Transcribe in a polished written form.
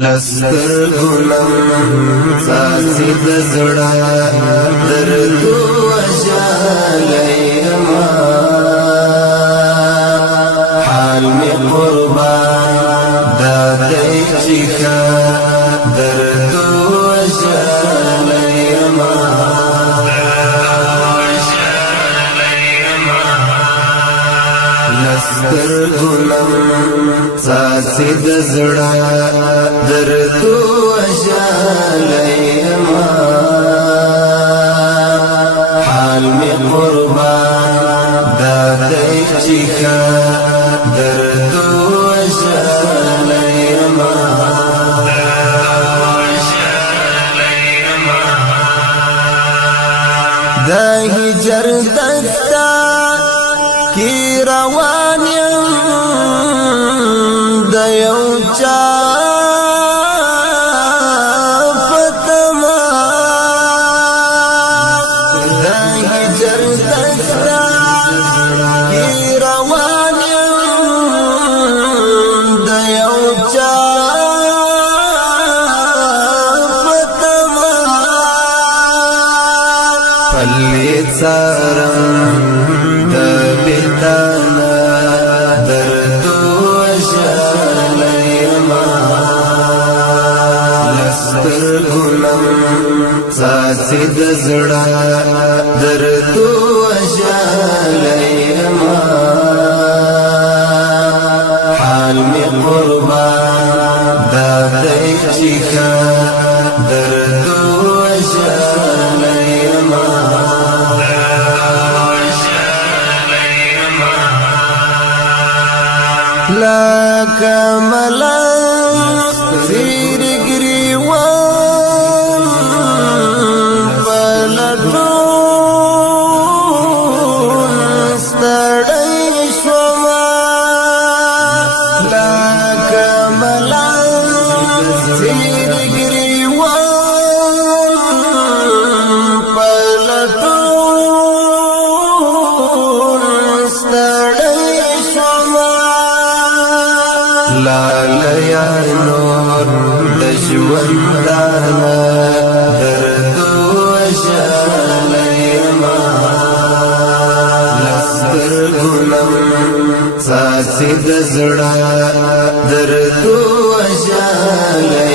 لستر گلم ساسی دزڑا درد وجاليما حال می قربان دادی چیکا درد وجاليما لستر گلم ساسی دزڑا درد وجاليما حال می قربان دادی چیکا درد وجاليما دا هجر دستا کی روان یم د یو چا پتما د هجر دستا کی روان یم د یو چا پتما پلی څارم د بیتانا درد وجاليما لستر گلم ساسی دزڑا درد وجاليما حال می قربان دادی چیکا درد وجاليما لا كملا زیر گریوان پلٹون ستڑی شوما لا كملا زیر گریوان پلٹون ستڑی شوما لالیا نور دجوندانا درد وجاليما لستر گلم ساسی دزڑا درد وجاليما